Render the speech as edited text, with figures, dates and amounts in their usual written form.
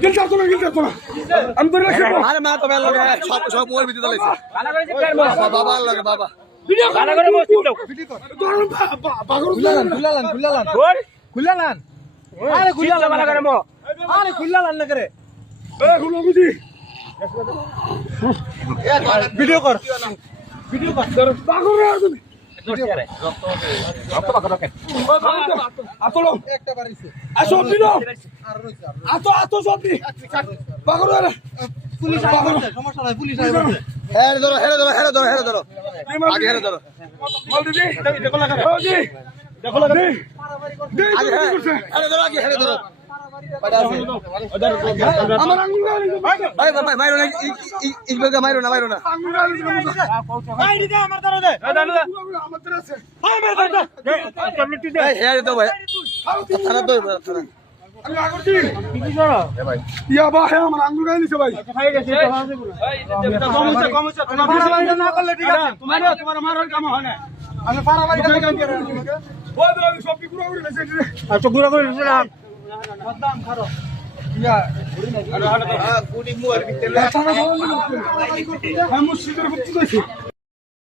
গিলতে তো না আমি ধরে রাখি আরে মা তো বেল লাগে সব মোর ভিতরে লাইছে বাবা লাগে বাবা ভিডিও কানা করে বসতি তো পাগল খুলালান খুলালান আরে খুলালান বালা করে মো আরে খুলালান না করে এ খুলো বুঝি ভিডিও কর পাগল রে তুমি রক্ত পাকা রাখেন আতলো একটা বাড়িছে আসো দিনো আর রইছে আতো সব দি পাগল রে পুলিশ আইছে সমস্যা নাই পুলিশ আইছে হেরে ধরো আগে হেরে ধরো মাল দিদি দেখো লাগা ও জি দেখো লাগা দে আগে হেরে ধরো আমার আঙ্গুল গালি ভাই মাইরো না ইগবে মাইরো না আঙ্গুল গালি ভাই দিদা আমার ধরো দে আমার তোর আছে এই হেরে দাও ভাই থানা দই থানা আমি আগরছি ইয়া ভাই আমার আঙ্গুল গালি দিছে ভাই কমছে তোমার পারাবাড়ি না করলে ঠিক আছে তোমার মারার কাম হয় না আমি পারাবাড়ি কাম করে ওই তো সব কি পুরো উড়ে গেছে আচ্ছা গুড়া করে দিছ না বদনাম খারো ইয়া গুড়ি মুয়ার ভিতরে আমি মসজিদের ভিতরে